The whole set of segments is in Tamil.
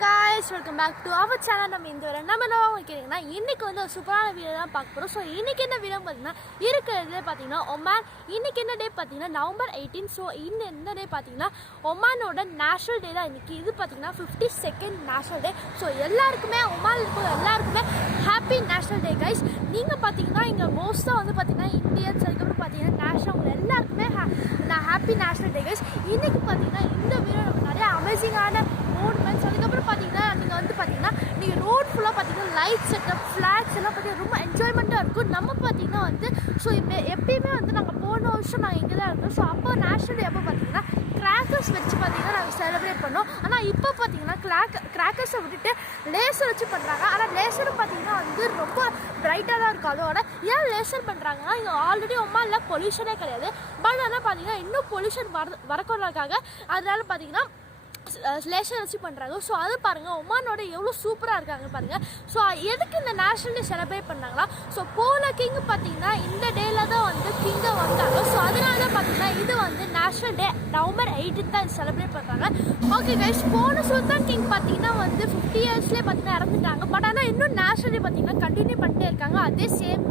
guys, welcome back to our channel. நம்ம இந்த ஒரு நம்ம கேக்குறீங்கன்னா இன்னைக்கு வந்து ஒரு சூப்பரான வீடியோ தான் பார்க்க போறோம். ஸோ இன்னைக்கு என்ன வீடியோ பார்த்தீங்கன்னா இருக்கிறதுல பார்த்தீங்கன்னா ஒமான் இன்னைக்கு என்ன டே பார்த்தீங்கன்னா நவம்பர் 18. ஸோ இந்த டே பார்த்தீங்கன்னா ஒமானோட நேஷனல் டே தான் இன்னைக்கு. இது பார்த்தீங்கன்னா 52nd நேஷனல் டே. ஸோ எல்லாருக்குமே ஒமானில் இருக்கிற எல்லாருக்குமே ஹாப்பி நேஷனல் டே கைஸ். நீங்கள் பார்த்தீங்கன்னா இங்கே மோஸ்ட்டாக வந்து பார்த்தீங்கன்னா இந்தியன்ஸ் அதுக்கப்புறம் பார்த்தீங்கன்னா நேஷனல் எல்லாருக்குமே ஹாப்பி நேஷனல் டே கைஸ். இன்னைக்கு பார்த்தீங்கன்னா இந்த வீடியோ நம்ம நிறைய அமேசிங்கான மூமெண்ட்ஸ் அதுக்கப்புறம் பார்த்தீங்கன்னா நீங்கள் வந்து பார்த்தீங்கன்னா நீங்கள் ரோட் ஃபுல்லாக பார்த்தீங்கன்னா லைட் செட்டப் ஃப்ளாக்ஸ் எல்லாம் பார்த்தீங்கன்னா ரொம்ப என்ஜாய்மெண்ட்டாக இருக்கும். நம்ம பார்த்தீங்கன்னா வந்து ஸோ இப்போ எப்பயுமே வந்து நாங்கள் போன வருஷம் நாங்கள் இங்கே தான் இருந்தோம். ஸோ அப்போ நேஷனல் டே அப்போ பார்த்தீங்கன்னா கிராக்கர்ஸ் வச்சு பார்த்தீங்கன்னா நாங்கள் செலிப்ரேட் பண்ணோம். ஆனால் இப்போ பார்த்தீங்கன்னா கிராக்கர்ஸை விட்டுட்டு லேசர் வச்சு பண்ணுறாங்க. ஆனால் லேசரும் பார்த்தீங்கன்னா வந்து ரொம்ப பிரைட்டாக தான் இருக்கும். அதோட ஏன் லேசர் பண்ணுறாங்கன்னா இங்கே ஆல்ரெடி ஒமானில் பொல்யூஷனே கிடையாது. பட் ஆனால் பார்த்தீங்கன்னா இன்னும் பொல்யூஷன் வரக்கூடாதுக்காக அதனால பார்த்தீங்கன்னா லேசர் வச்சு பண்ணுறாங்க. ஸோ அது பாருங்கள் ஒமானோட எவ்வளோ சூப்பராக இருக்காங்க பாருங்கள். ஸோ எதுக்கு இந்த நேஷனல் டே செலிப்ரேட் பண்ணாங்களா? ஸோ போன கிங் பார்த்தீங்கன்னா இந்த டேல தான் வந்து கிங்கை வந்தாங்க. ஸோ அதனால தான் பார்த்தீங்கன்னா இது வந்து நேஷனல் டே நவம்பர் 18 தான் செலிப்ரேட் பண்ணுறாங்க. ஓகே கைஸ், போன சுல்தான் கிங் பார்த்தீங்கன்னா வந்து 50 இயர்ஸ்லேயே பார்த்தீங்கன்னா இறந்துட்டாங்க. பட் ஆனால் இன்னும் நேஷனல் டே பார்த்தீங்கன்னா கண்டினியூ பண்ணிட்டே இருக்காங்க. அதே சேம்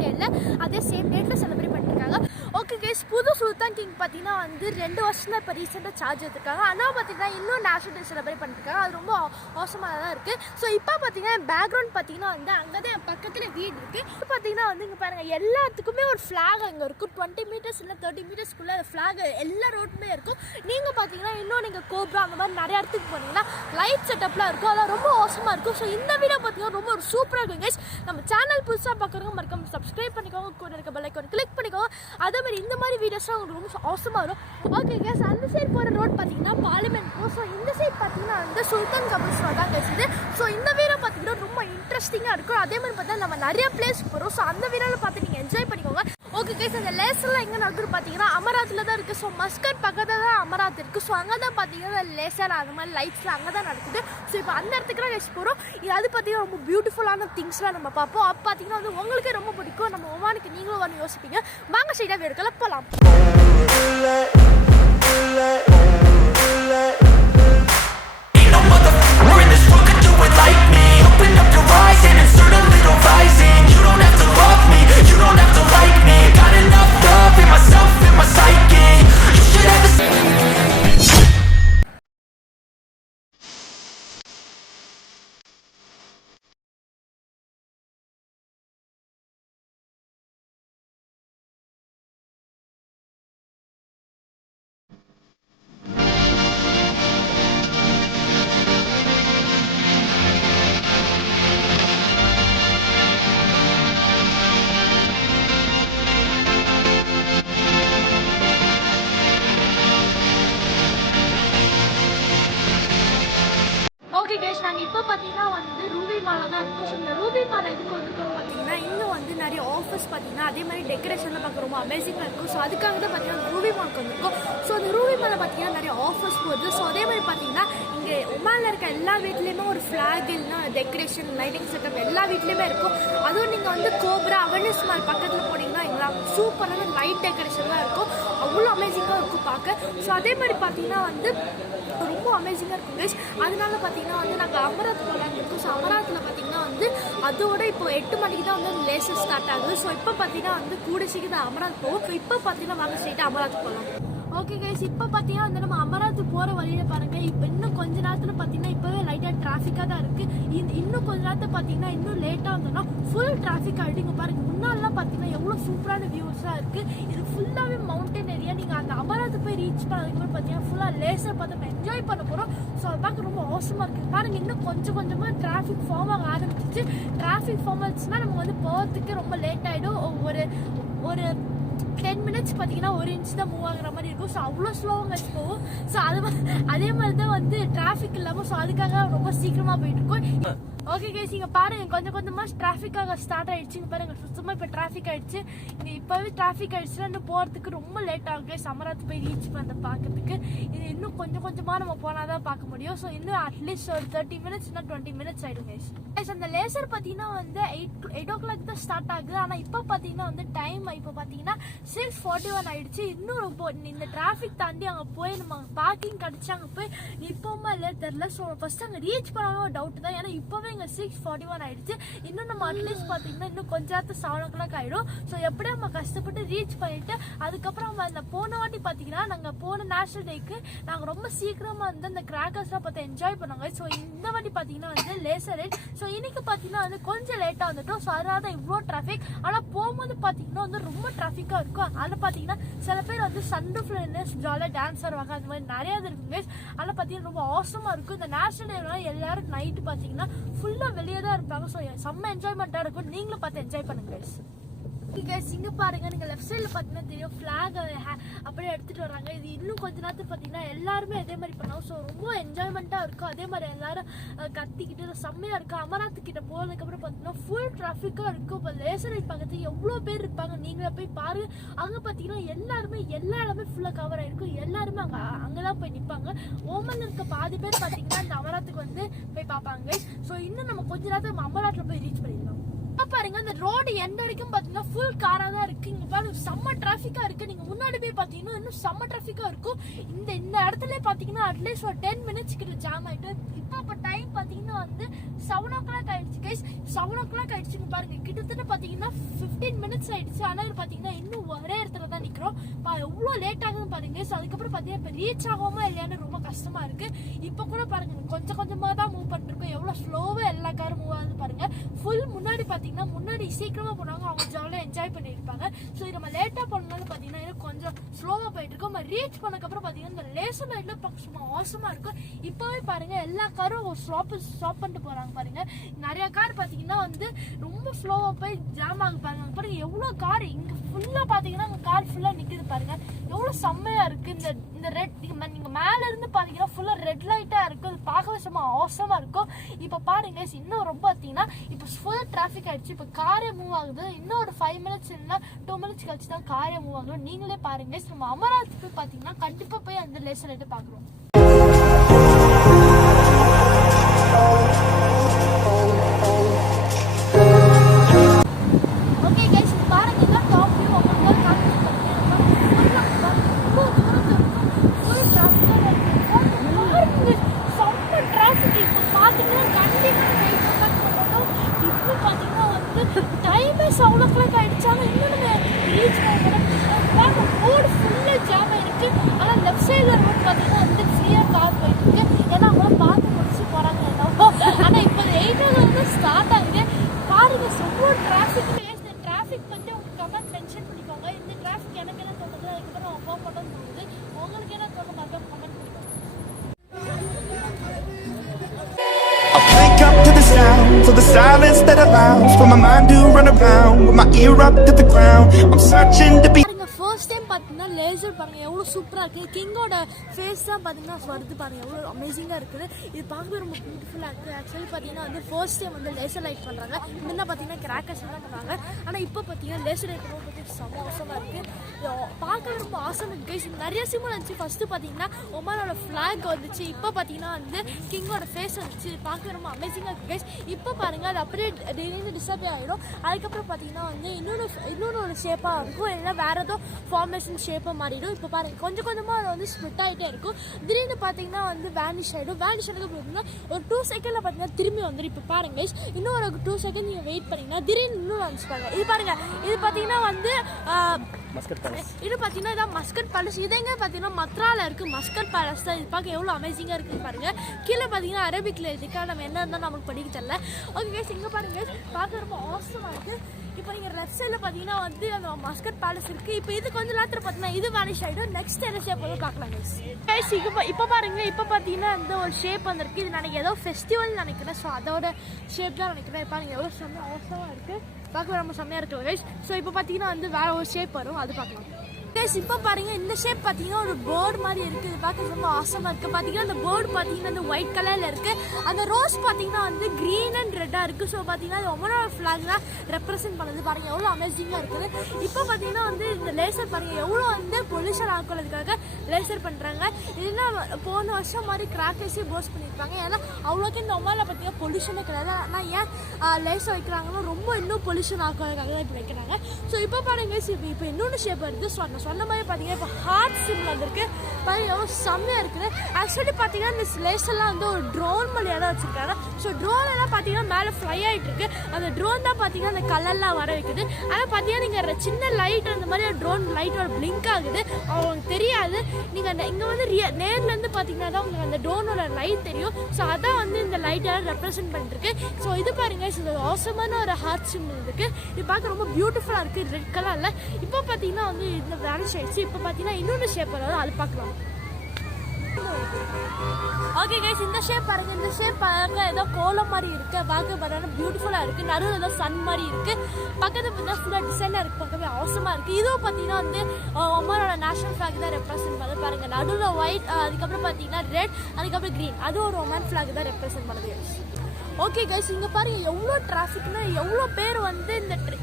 டேட்டில் செலிப்ரேட் பண்ணிருக்காங்க. ஓகே கைஸ், புது சுல்தான் கிங் பார்த்தீங்கன்னா வந்து 2 வருஷம் தான் இப்போ ரீசெண்டாக சார்ஜ் எடுத்துருக்காங்க. ஆனால் பார்த்தீங்கன்னா இன்னும் நேஷனல் டே செலிப்ரேட் பண்ணிருக்காங்க. அது ரொம்ப அவசரமாக தான் இருக்குது. ஸோ இப்போ பார்த்தீங்கன்னா பேக்ரவுண்ட் பார்த்தீங்கன்னா வந்து அங்கே தான் என் பக்கத்தில் வீடு இருக்குது. இப்போ பார்த்தீங்கன்னா வந்து இங்கே பாருங்கள் எல்லாத்துக்குமே ஒரு ஃப்ளாக் அங்கே இருக்கும். 20 மீட்டர்ஸ் இல்லை 30 மீட்டர்ஸ்க்குள்ளே அந்த ஃப்ளாக் எல்லா ரோட்டுமே இருக்கும். நீங்கள் பார்த்தீங்கன்னா இன்னும் நீங்கள் கோப்ரா அந்த மாதிரி நிறைய இடத்துக்கு போனீங்கன்னா லைட் செட்டப்லாம் இருக்கும். அதெல்லாம் ரொம்ப அவசரமாக இருக்கும். ஸோ இந்த வீடியோ பார்த்தீங்கன்னா ரொம்ப ஒரு சூப்பராக இருக்கும் கைஸ். நம்ம சேனல் புதுசாக பார்க்குறவங்க மறக்காம சப்ஸ்கிரைப் பண்ணிக்கோங்க, கூட இருக்க பெல் ஐகான் கிளிக் பண்ணிக்கோங்க. அதே மாதிரி இந்த மாதிரி வீடியோஸ்லாம் உங்களுக்கு ரொம்ப அவசரமாக வரும். ஓகே கைஸ், அந்த சைடு போகிற ரோட் பார்த்தீங்கன்னா பார்லிமெண்ட் போகும். ஸோ இந்த சைட் பார்த்தீங்கன்னா வந்து சுல்தான் கபல்ஸ் தான் பேசுது. ஸோ இந்த வீடியோ பார்த்தீங்கன்னா ரொம்ப இன்ட்ரெஸ்டிங்காக இருக்கும். அதே மாதிரி பார்த்தா நம்ம நிறைய பிளேஸ் போகிறோம். ஸோ அந்த வீடியோவில் பார்த்து நீங்கள் என்ஜாய் பண்ணிக்கோங்க. ஓகே கைஸ், அந்த லேசர்லாம் எங்கே நடக்குது பார்த்தீங்கன்னா அமராத்தில் தான் இருக்குது. ஸோ மஸ்கட் பக்கத்தில் தான் அமராத் இருக்குது. ஸோ அங்கே தான் பார்த்தீங்கன்னா லேசர் அந்த மாதிரி லைட்ஸ்லாம் அங்கே தான் நடக்குது. ஸோ இப்போ அந்த இடத்துக்கு தான் கைஸ் போகிறோம். அது பார்த்தீங்கன்னா ரொம்ப பியூட்டிஃபுல்லான திங்ஸ்லாம் நம்ம பார்ப்போம். அப்போ பார்த்தீங்கன்னா வந்து உங்களுக்கே ரொம்ப பிடிக்கும். நம்ம ஒமானுக்கு நீங்களும் வந்து யோசிப்பீங்க. வாங்க ஸ்ட்ரைட்டாக வீடுக்குள்ள போகலாம். நாங்கள் இப்போ பார்த்தீங்கன்னா வந்து ரூபி மாலை தான் இருக்கும். ஸோ இந்த ரூபி மாலை எதுக்கு வந்துருக்கோம் பார்த்தீங்கன்னா இன்னும் வந்து நிறைய ஆஃபர்ஸ் பார்த்தீங்கன்னா அதே மாதிரி டெக்கரேஷன்லாம் பார்க்க ரொம்ப அமேசிங்காக இருக்கும். ஸோ அதுக்காக தான் பார்த்தீங்கன்னா ரூபி மாலுக்கு வந்திருக்கும். ஸோ அந்த ரூபி மாலை பார்த்தீங்கன்னா நிறைய ஆஃபர்ஸ் போகுது. ஸோ அதே மாதிரி பார்த்தீங்கன்னா இங்கே ஒமானில் இருக்க எல்லா வீட்லேயுமே ஒரு ஃப்ளாக் இல்லைனா டெக்கரேஷன் லைட்டிங் செட்டப் எல்லா வீட்லேயுமே இருக்கும். அதுவும் நீங்கள் வந்து கோப்ரா அவென்யூஸ் மால் பக்கத்தில் போனீங்கன்னா எல்லாம் சூப்பரான லைட் டெக்கரேஷன்லாம் இருக்கும். அவ்வளோ அமேசிங்காக இருக்கும் பார்க்க. ஸோ அதே மாதிரி பார்த்தீங்கன்னா வந்து ரொம்ப அமேசிங்காக இருக்கும் கைஸ். அதனால பார்த்தீங்கன்னா வந்து நாங்கள் அமராத் போகலான்னு இருக்கோம். ஸோ அமராத்தில் பார்த்தீங்கன்னா வந்து அதோட இப்போ 8 மணிக்கு தான் வந்து லேசர் ஸ்டார்ட் ஆகுது. ஸோ இப்போ பார்த்தீங்கன்னா வந்து கூட சீக்கிரம் அமராத் போகும். ஸோ இப்போ பார்த்தீங்கன்னா வாங்க ஸ்ட்ரைட்டாக அமராத் போகலாம். ஓகே கைஸ், இப்போ பார்த்தீங்கன்னா வந்து நம்ம அமராத்து போகிற வழியில் பாருங்கள். இப்போ இன்னும் கொஞ்ச நேரத்தில் பார்த்தீங்கன்னா இப்போவே லைட்டாக டிராஃபிக்காக தான் இருக்குது. இன்னும் கொஞ்ச நேரத்தில் பார்த்தீங்கன்னா இன்னும் லேட்டாக வந்தோம்னா ஃபுல் டிராஃபிக் ஆகிட்டு. இங்கே பாருங்கள் முன்னாடிலாம் பார்த்தீங்கன்னா எவ்வளோ சூப்பரான வியூஸாக இருக்குது. இது ஃபுல்லாகவே மவுண்டன் ஏரியா. நீங்கள் அந்த அமராத்து போய் ரீச் பண்ணதுக்கப்புறம் பார்த்தீங்கன்னா ஃபுல்லாக லேசர் பார்த்து நம்ம என்ஜாய் பண்ண போகிறோம். ஸோ அது பார்க்க ரொம்ப அவசரமாக இருக்குது. பாருங்கள் இன்னும் கொஞ்சமாக டிராஃபிக் ஃபார்ம் ஆக ஆரம்பிச்சிச்சு. டிராஃபிக் ஃபார்ம் ஆச்சுன்னா நம்ம வந்து போகிறதுக்கு ரொம்ப லேட் ஆகிடும். ஒரு 10 மினிட்ஸ் பார்த்தீங்கன்னா 1 இன்ச் தான் மூவ் ஆகுற மாதிரி இருக்கும். ஸோ அவ்வளோ ஸ்லோவாக போகும். ஸோ அதே மாதிரி தான் வந்து டிராஃபிக் இல்லாமல் ஸோ அதுக்காக ரொம்ப சீக்கிரமாக போயிட்டு இருக்கோம். ஓகே கைஸ், இங்கே பாருங்கள் கொஞ்சமாக டிராஃபிக்காக ஸ்டார்ட் ஆகிடுச்சு. இங்கே பாருங்கள் சுத்தமாக இப்போ டிராஃபிக் ஆகிடுச்சு. இங்கே இப்போவே டிராஃபிக் ஆகிடுச்சுன்னா இன்னும் போகிறதுக்கு ரொம்ப லேட் ஆகும் கைஸ். அமராத்து போய் ரீச் பண்ண பார்க்கறதுக்கு இது இன்னும் கொஞ்சமாக நம்ம போனால் தான் பார்க்க முடியும். ஸோ இன்னும் அட்லீஸ்ட் ஒரு 30 மினிட்ஸ் இல்லை 20 மினிட்ஸ் ஆகிடும் கைஸ். கைஸ் அந்த லேசர் பார்த்தீங்கன்னா வந்து 8 o'clock தான் ஸ்டார்ட் ஆகுது. ஆனால் இப்போ பார்த்தீங்கன்னா வந்து டைம் இப்போ பார்த்தீங்கன்னா 6:41 ஆயிடுச்சு. இன்னும் இந்த டிராஃபிக் தாண்டி அங்கே போய் நம்ம பார்க்கிங் கிடச்சி அங்கே போய் இப்போமா இல்லையா தெரில. ஸோ ஃபஸ்ட்டு அங்கே ரீச் பண்ணாமல் ஒரு டவுட் தான். ஏன்னா இப்போவே இங்கே 6:41 ஆயிடுச்சு. இன்னும் நம்ம அட்லீஸ்ட் பார்த்தீங்கன்னா இன்னும் கொஞ்ச நேரத்து 7 o'clock ஆகிடும். ஸோ எப்படியும் நம்ம கஷ்டப்பட்டு ரீச் பண்ணிவிட்டு அதுக்கப்புறம் நம்ம அந்த போன வாட்டி பார்த்தீங்கன்னா நாங்கள் போன நேஷனல் டேக்கு நாங்கள் ரொம்ப சீக்கிரமாக வந்து அந்த கிராக்கர்ஸ்லாம் பார்த்து என்ஜாய் பண்ணாங்க. ஸோ இந்த வாட்டி பார்த்தீங்கன்னா வந்து லேசர் ரைட். ஸோ இன்னைக்கு பார்த்தீங்கன்னா வந்து கொஞ்சம் லேட்டாக வந்துட்டோம். ஸோ அதனால தான் இவ்வளோ டிராஃபிக். ஆனால் போகும்போது பார்த்தீங்கன்னா வந்து ரொம்ப டிராஃபிக்காக இருக்கும். அதில் பார்த்தீங்கன்னா சில பேர் வந்து சன்ரூஃப்ல இருந்து ஜாலியாக டான்ஸ் ஆடுவாங்க. அந்த மாதிரி நிறையா இருக்குங்க. அதில் பார்த்தீங்கன்னா ரொம்ப அவசரமாக இருக்கும். இந்த நேஷனல் டேலாம் எல்லாரும் நைட்டு பார்த்தீங்கன்னா ஃபுல்லாக வெளியே தான் இருப்பாங்க. ஸோ செம்ம என்ஜாய்மெண்ட்டாக இருக்கும். நீங்களும் பார்த்து என்ஜாய் பண்ணுங்க இங்க பாருங்க. நீங்க லெஃப்ட் சைட்ல பாத்தீங்கன்னா தெரியும் பிளாக் அப்படியே எடுத்துட்டு வராங்க. இது இன்னும் கொஞ்ச நேரத்துக்கு பாத்தீங்கன்னா எல்லாருமே அதே மாதிரி பண்ணுவோம். ஸோ ரொம்ப என்ஜாய்மெண்டா இருக்கும். அதே மாதிரி எல்லாரும் கத்திக்கிட்டு செம்மையா இருக்கும். அமராத்து கிட்ட போனதுக்கு அப்புறம் பாத்தீங்கன்னா ஃபுல் டிராஃபிக்கா இருக்கும். இப்போ லேசர் ரைட் பக்கத்துல எவ்வளவு பேர் இருப்பாங்க நீங்களே போய் பாருங்க. அங்க பாத்தீங்கன்னா எல்லாருமே எல்லா இடமே ஃபுல்லா கவர் ஆயிருக்கும். எல்லாருமே அங்கதான் போய் நிப்பாங்க. ஓமன்ல இருக்க பாதி பேர் பாத்தீங்கன்னா இந்த அமராத்துக்கு வந்து போய் பார்ப்பாங்க. ஸோ இன்னும் நம்ம கொஞ்ச நேரத்துல அமராத்துல போய் ரீச் பண்ணிடலாம். பாருங்க அந்த ரோடு எண்ட் வரைக்கும் பாத்தீங்கன்னா ஃபுல் காரா தான் இருக்கு. இங்க பாருங்க செம்ம டிராஃபிக்கா இருக்கு. நீங்க முன்னாடி போய் பாத்தீங்கன்னா இன்னும் செம்ம டிராஃபிக்கா இருக்கும். இந்த இடத்துல பாத்தீங்கன்னா அட்லீஸ்ட் ஒரு 10 minutes கிட்ட ஜாம் ஆயிட்டு. இப்போ டைம் பாத்தீங்கன்னா வந்து 7 o'clock ஆயிடுச்சு கைஸ். 7 o'clock ஆயிடுச்சுங்க பாருங்க. கிட்டத்தட்ட பாத்தீங்கன்னா 15 minutes ஆயிடுச்சு. ஆனா பாத்தீங்கன்னா இன்னும் ஒரே இடத்துல தான் நிக்கிறோம். எவ்வளவு லேட் ஆகுதுன்னு பாருங்க. அதுக்கப்புறம் பாத்தீங்கன்னா இப்ப ரீச் ஆகாம இல்லையான்னு ரொம்ப கஷ்டமா இருக்கு. இப்ப கூட பாருங்க கொஞ்சம் கொஞ்சமா தான் மூவ் பண்ணிருக்கோம். எவ்வளவு ஸ்லோவா எல்லா காரும் மூவ் ஆகுது பாருங்க. ஃபுல் முன்னாடி பாத்தீங்கன்னா முன்னாடி சீக்கிரமா போனாங்க. அவங்க ஜாலியா என்ஜாய் பண்ணிருப்பாங்க. ஸோ நம்ம லேட்டா போனாலும் பாத்தீங்கன்னா கொஞ்சம் ஸ்லோவா போயிட்டு இருக்கோம். நம்ம ரீச் பண்ணக்கப்புறம் பாத்தீங்கன்னா இந்த லேசர் லைட்ல சும்மா அவசரமா இருக்கும். இப்பவே பாருங்க எல்லா காரும் ஒரு ஸ்டாப் பண்ணிட்டு போறாங்க பாருங்க. நிறைய கார் பாத்தீங்கன்னா வந்து ரொம்ப ஸ்லோவா போய் ஜாம் ஆகு பாருங்க. பாருங்க எவ்வளவு கார் இங்க ஃபுல்லா பாத்தீங்கன்னா கார் ஃபுல்லா நிக்குது பாருங்க. எவ்வளவு செம்மையா இருக்கு. இந்த ரெட் நீங்க மேல இருந்து பாத்தீங்கன்னா ஃபுல்லா ரெட் லைட்டா இருக்கு. அது பார்க்கவே சும்மா அவசரமா இருக்கும். இப்ப பாருங்க இன்னும் ரொம்ப பாத்தீங்கன்னா இப்ப ஃபுல் டிராஃபிக் ஆயிடுச்சு. இப்ப காரே மூவ் ஆகுது. இன்னும் ஒரு 5 minutes இல்லைன்னா 2 minutes கழிச்சு தான் காரே மூவ் ஆகும். நீங்களே பாருங்க. நம்ம அமராவதி போய் பாத்தீங்கன்னா கண்டிப்பா போய் அந்த லேசர் லைட் பாக்குறோம். டைமே 7 o'clock ஆயிடுச்சாலும் இன்னும் நம்ம ரீச் பண்ண ரோடு ஃபுல்லா ஜாம் ஆயிருக்கு. ஆனா லெஃப்ட் சைட்ல ரோடு பாத்தீங்கன்னா வந்து ஃப்ரீயா கார் போயிட்டு இருக்கு. ஏன்னா அவங்கள பார்த்து முடிச்சு போறாங்க. ஆனா இப்போ 8 o'clock ஸ்டார்ட் ஆகுது. பாருங்க எவ்வளோ டிராஃபிக். இந்த டிராஃபிக் பத்தி உங்களுக்கு கமெண்ட் மென்ஷன் பண்ணிக்கோங்க. இந்த டிராஃபிக் எனக்கு என்ன தோணுது, அதுக்கப்புறம் நம்ம போக மாட்டோம்னு தோணுது. உங்களுக்கு என்ன தோணும் மட்டும் கமெண்ட் பண்ணிக்கோங்க. Sounds of the silence that allows for my mind to run around with my ear up to the ground. I'm searching to be. First time பார்த்தீங்கன்னா லேசர் பாருங்க எவ்வளோ சூப்பராக இருக்குது. கிங்கோட ஃபேஸ் தான் பார்த்தீங்கன்னா வருது பாருங்க. எவ்வளோ அமேசிங்காக இருக்குது. இது பார்க்கவே ரொம்ப பியூட்டிஃபுல்லாக இருக்குது. ஆக்சுவலி பார்த்தீங்கன்னா வந்து ஃபர்ஸ்ட் டைம் வந்து லேசர் லைட் பண்ணுறாங்க. முன்ன பார்த்தீங்கன்னா கிராக்கர்ஸ் தான் பண்ணுறாங்க. ஆனால் இப்போ பார்த்தீங்கன்னா லேசர் லைட் ரொம்ப பற்றி செம்ம அவசரமாக இருக்குது. பார்க்கவே ரொம்ப ஆசம் இருக்குது. நிறைய சிம்பிள் இருந்துச்சு. ஃபஸ்ட்டு பார்த்தீங்கன்னா ஒமானோட ஃப்ளாக் வந்துச்சு. இப்போ பார்த்தீங்கன்னா வந்து கிங்கோட ஃபேஸ் வந்துச்சு. பார்க்கவே ரொம்ப அமேசிங்காக இருக்குது. இப்போ பாருங்கள் அது அப்படியே திடீர்னு டிஸ்டர்பே ஆகிடும். அதுக்கப்புறம் பார்த்தீங்கன்னா வந்து இன்னொன்று ஒரு ஷேப்பாக இருக்கும். இல்லை வேறு ஏதோ ஃபார்மேஷன் ஷேப்பாக மாறிடும். இப்போ பாருங்க கொஞ்சம் கொஞ்சமாக அது வந்து ஸ்ப்ளிட் ஆகிட்டே இருக்கும். திடீர்னு பார்த்தீங்கன்னா வந்து வேனிஷ் ஆகிடும். வேனிஷ் ஆனதுக்கு பார்த்தீங்கன்னா ஒரு 2 seconds பார்த்தீங்கன்னா திரும்பி வந்துடும். இப்போ பாருங்க இன்னும் ஒரு 2 seconds நீங்கள் வெயிட் பண்ணிங்கன்னா திடீர்னு இன்னும் வந்து பாருங்க. இது பாருங்க இது பார்த்தீங்கன்னா வந்து இது பார்த்தீங்கன்னா இதான் மஸ்கட் பேலஸ். இது எங்கே பார்த்தீங்கன்னா மத்ராவில் இருக்குது. மஸ்கட் பேலஸ் தான். இது பார்க்க எவ்வளோ அமேசிங்காக இருக்குது பாருங்கள். கீழே பார்த்தீங்கன்னா அரபிக்கில் இதுக்காக நம்ம என்ன இருந்தால் நமக்கு படிக்க தெரியல. ஓகே கைஸ் இங்கே பாருங்க பார்க்க ரொம்ப அவசரமாக இருக்குது. இப்போ நீங்கள் லெஃப்ட் சைடில் பார்த்தீங்கன்னா வந்து அந்த மஸ்கட் பேலஸ் இருக்குது. இப்போ இது கொஞ்சம் நேரத்தில் பார்த்தீங்கன்னா இது வேனிஷ் ஆகிடும். நெக்ஸ்ட் என்ன ஷேப் வந்து பார்க்கலாம் கைஸ். இப்போ பாருங்க இப்போ பார்த்தீங்கன்னா இந்த ஒரு ஷேப் வந்துருக்கு. இது நினைக்கிறேன் ஏதோ ஃபெஸ்டிவல் நினைக்கிறேன். ஸோ அதோட ஷேப் தான் நினைக்கிறேன். பாருங்க எவ்வளோ செம்ம அவசரமாக இருக்குது. பார்க்க ரொம்ப செம்மையாக இருக்குது கைஸ். ஸோ இப்போ பார்த்தீங்கன்னா வந்து வேறு ஒரு ஷேப் வரும். அது பார்க்கலாம். கைஸ் இப்போ பாருங்க இந்த ஷேப் பார்த்தீங்கன்னா ஒரு பேர்ட் மாதிரி இருக்குது. இது பார்க்க ரொம்ப ஆசமாக இருக்குது. பார்த்தீங்கன்னா அந்த பேர்ட் பார்த்தீங்கன்னா அந்த ஒயிட் கலரில் இருக்குது. அந்த ரோஸ் பார்த்தீங்கன்னா வந்து க்ரீன் அண்ட் ரெட்டாக இருக்குது. ஸோ பார்த்தீங்கன்னா அது ஒமனோட ஃப்ளாக் தான் ரெப்ரசென்ட் பண்ணுது. பாருங்கள் எவ்வளோ அமேசிங்காக இருக்குது. இப்போ பார்த்தீங்கன்னா வந்து இந்த லேசர் பாருங்கள் எவ்வளோ வந்து பொல்யூஷன் ஆக்குறதுக்காக லேசர் பண்ணுறாங்க. இதுனா போன வருஷம் மாதிரி கிராக்கர்ஸே போஸ்ட் பண்ணியிருப்பாங்க. ஏன்னா அவ்வளோக்கு இந்த ஒமாவில் பார்த்தீங்கன்னா பொல்யூஷனே கிடையாது. ஆனால் ஏன் லேசர் வைக்கிறாங்கன்னா ரொம்ப இன்னும் பொல்யூஷன் ஆக்குறதுக்காக தான் இப்போ வைக்கிறாங்க. ஸோ இப்போ பாருங்க இப்போ இன்னொன்று ஷேப் வருது. ஸோ சொன்ன மாதிரி பார்த்தீங்கன்னா இப்போ ஹார்ட் சிம்பிள் வந்திருக்கு. பாருங்க எவ்வளோ செம்மையாக இருக்குது. ஆக்சுவலி பார்த்தீங்கன்னா இந்த லேசர்லாம் வந்து ஒரு ட்ரோன் மாதிரி இடம் வச்சுருக்காங்க. ஸோ ட்ரோன் எல்லாம் பார்த்தீங்கன்னா மேலே ஃப்ளை ஆகிட்டு இருக்கு. அந்த ட்ரோன் தான் பார்த்தீங்கன்னா அந்த கலர்லாம் வர வைக்குது. ஆனால் பார்த்தீங்கன்னா நீங்கள் சின்ன லைட் அந்த மாதிரி ட்ரோன் லைட்டோட பிளிங்க் ஆகுது. அவங்களுக்கு தெரியாது. நீங்கள் இங்கே வந்து நேர்லேருந்து பார்த்தீங்கன்னா தான் உங்களுக்கு அந்த ட்ரோனோட லைட் தெரியும். ஸோ அதான் வந்து இந்த லைட்டெல்லாம் ரெப்ரசென்ட் பண்ணிருக்கு. ஸோ இது பாருங்க இது அவசரமான ஒரு ஹார்ட் சிம்பிள் இருக்குது. இது பார்க்க ரொம்ப பியூட்டிஃபுல்லாக இருக்குது ரெட் கலரில். இப்போ பார்த்தீங்கன்னா வந்து இந்த வேனிஷ் ஆயிடுச்சு. இப்போ பார்த்தீங்கன்னா இன்னொன்று ஷேப் வராது, அது பார்க்கலாம். ஓகே கைஸ் இந்த ஷேப் பாருங்க. இந்த ஷேப் பார்க்க ஏதோ கோலம் மாதிரி இருக்குது. பார்க்க பார்த்தீங்கன்னா பியூட்டிஃபுல்லாக இருக்குது. நடுவில் ஏதோ சன் மாதிரி இருக்குது. பக்கத்தில் பார்த்தீங்கன்னா ஃபுல்லாக டிசைனாக இருக்குது. பார்க்கவே அவசரமாக இருக்குது. இதுவும் பார்த்தீங்கன்னா வந்து ஒமானோட நேஷனல் ஃப்ளாக் தான் ரெப்ரசென்ட் பண்ணுது. பாருங்கள் நடுவில் ஒயிட், அதுக்கப்புறம் பார்த்தீங்கன்னா ரெட், அதுக்கப்புறம் க்ரீன். அதுவும் ஒரு ஒமான் ஃப்ளாக் தான் ரெப்ரசென்ட் பண்ணுது. ஓகே கைஸ் இங்கே பாருங்கள் எவ்வளோ டிராஃபிக்னா எவ்வளோ பேர் வந்து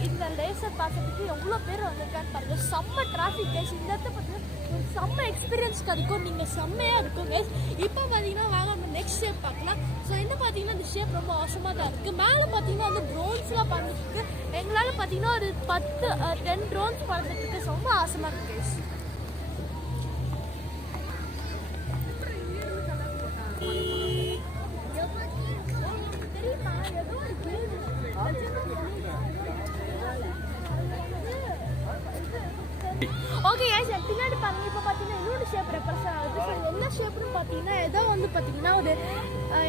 இந்த லேசர் பார்க்கறதுக்கு எவ்வளோ பேர் வந்திருக்கான்னு பாருங்கள். செம்ம டிராஃபிக் கைஸ். இந்த இடத்த பார்த்தீங்கன்னா ஒரு செம்ம எக்ஸ்பீரியன்ஸ் கிடைக்கும். நீங்கள் செம்மையாக இருக்கும் கைஸ். இப்போ பார்த்தீங்கன்னா வாங்க நம்ம நெக்ஸ்ட் ஷேப் பார்க்கலாம். ஸோ என்ன பார்த்தீங்கன்னா இந்த ஷேப் ரொம்ப அவசரமாக தான் இருக்குது. மேலே பார்த்தீங்கன்னா வந்து ட்ரோன்ஸ்லாம் பறந்துட்டுருக்கு. எங்களால் பார்த்தீங்கன்னா ஒரு 10 ட்ரோன்ஸ் பறந்துட்டுருக்கு. ரொம்ப அவசரமாக இருக்குது கைஸ். ஓகே கைஸ் பின்னாடி பாருங்க. இப்போ பார்த்தீங்கன்னா இன்னொரு ஷேப் ரெப்ரசென்ட் ஆகுது. ஸோ என்ன ஷேப்னு பார்த்தீங்கன்னா ஏதோ வந்து பார்த்தீங்கன்னா ஒரு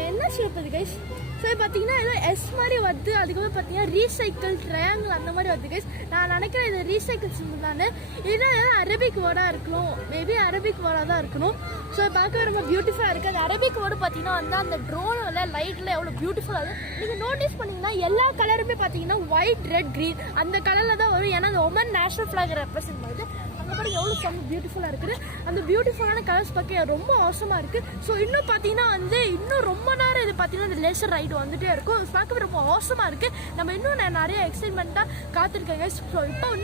என்ன ஷேப் அது கைஸ். ஸோ பார்த்தீங்கன்னா ஏதோ எஸ் மாதிரி வருது. அதுக்கப்புறம் பார்த்தீங்கன்னா ரீசைக்கிள் ட்ரையாங்கிள் அந்த மாதிரி வருது கைஸ். நான் நினைக்கிறேன் இது ரீசைக்கிள் சிம்பிள் தானே. இதுதான் அரபிக் வேர்டாக இருக்கணும். மேபி அரபிக் வேர்டாக தான் இருக்கணும். ஸோ பார்க்கவே ரொம்ப பியூட்டிஃபுல்லாக இருக்குது. அந்த அரபிக் வேர்டு பார்த்தீங்கன்னா வந்து அந்த ட்ரோனில் லைட்டில் எவ்வளோ பியூட்டிஃபுல்லாக இருக்குது. நீங்கள் நோட்டீஸ் பண்ணிங்கன்னா எல்லா கலருமே பார்த்தீங்கன்னா ஒயிட், ரெட், க்ரீன் அந்த கலரில் தான் வரும். ஏன்னா அந்த ஒமன் நேஷனல் ஃப்ளாக் ரெப்ரசென்ட் பண்ணுது. அந்த மாதிரி எவ்வளோ செம்ம பியூட்டிஃபுல்லாக இருக்குது. அந்த பியூட்டிஃபுல்லான கலர்ஸ் பார்க்க ரொம்ப அவசரமாக இருக்குது. ஸோ இன்னும் பார்த்தீங்கன்னா வந்து இன்னும் ரொம்ப நேரம் இது பார்த்தீங்கன்னா இந்த லேசர் ரைடு வந்துகிட்டே இருக்கும். பார்க்கவே ரொம்ப அவசரமாக இருக்குது. நம்ம இன்னும் நிறைய எக்ஸைட்மெண்ட்டாக காத்திருக்கேங்க. ஸோ இப்போ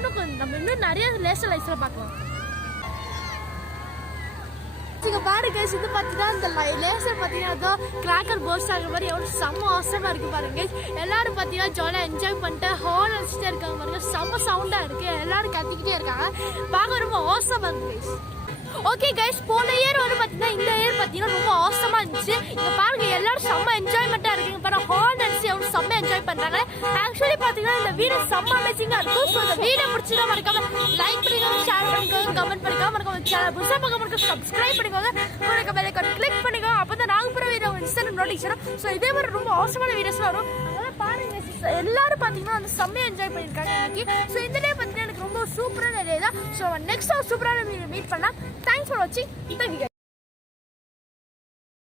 நம்ம இன்னும் நிறைய லேசர் லைட்ஸில் பார்க்கலாம். இங்கே பாருங்க இது பார்த்தீங்கன்னா இந்த லேசர் பார்த்தீங்கன்னா ஏதோ கிராக்கர் போர்ஸ் ஆகிற மாதிரி எவ்வளோ செம்ம அவசரமாக இருக்குது பாருங்க. எல்லாரும் பார்த்தீங்கன்னா ஜாலியாக என்ஜாய் பண்ணிட்டு ஹார்ன் அடிச்சுட்டே இருக்காங்க பாருங்க. செம்ம சவுண்டாக இருக்குது. எல்லாரும் கத்திக்கிட்டே இருக்காங்க. பார்க்க ரொம்ப அவசரமாக இருக்குது. ஓகே கைஸ் போன இயர் வந்து பார்த்தீங்கன்னா இந்த இயர் பார்த்தீங்கன்னா ரொம்ப அவசரமாக இருந்துச்சு. இங்கே பாருங்க எல்லாரும் செம்ம என்ஜாய்மெண்ட்டாக இருக்குங்க. பாருங்க ஹார்ன் அடிச்சு எவ்வளோ செம்ம என்ஜாய் பண்ணுறாங்க. ஆக்சுவலி பார்த்தீங்கன்னா இந்த வீடியோ செம்ம அமேசிங்காக இருக்கும். ஸோ இந்த வீடியோ பிடிச்சதா மறக்காம லைக் பண்ணிக்கோங்க, ஷேர் பண்ணிக்கோங்க, கமெண்ட் பண்ணிக்கோங்க, மறக்காம சேனல் புதுசாக பார்க்க மறக்காம சப்ஸ்கிரைப் பண்ணிக்கோங்க, உங்களுக்கு பெல் ஐகான் கிளிக் பண்ணிக்கோங்க. அப்போ தான் நாங்கள் போகிற வீடியோ இன்ஸ்டன்ட் நோட்டிஃபிகேஷன். ஸோ இதே மாதிரி ரொம்ப அவசரமான வீடியோஸ்லாம் வரும். அதனால் பாருங்க எல்லாரும் பார்த்தீங்கன்னா வந்து செம்மையாக என்ஜாய் பண்ணியிருக்காங்க இன்னைக்கு. ஸோ இந்த டே பார்த்தீங்கன்னா எனக்கு ரொம்ப சூப்பரான டே தான். ஸோ நெக்ஸ்ட் சூப்பரான மீட் பண்ணலாம். தேங்க்ஸ் ஃபார் வாட்சிங். தேங்க்யூ.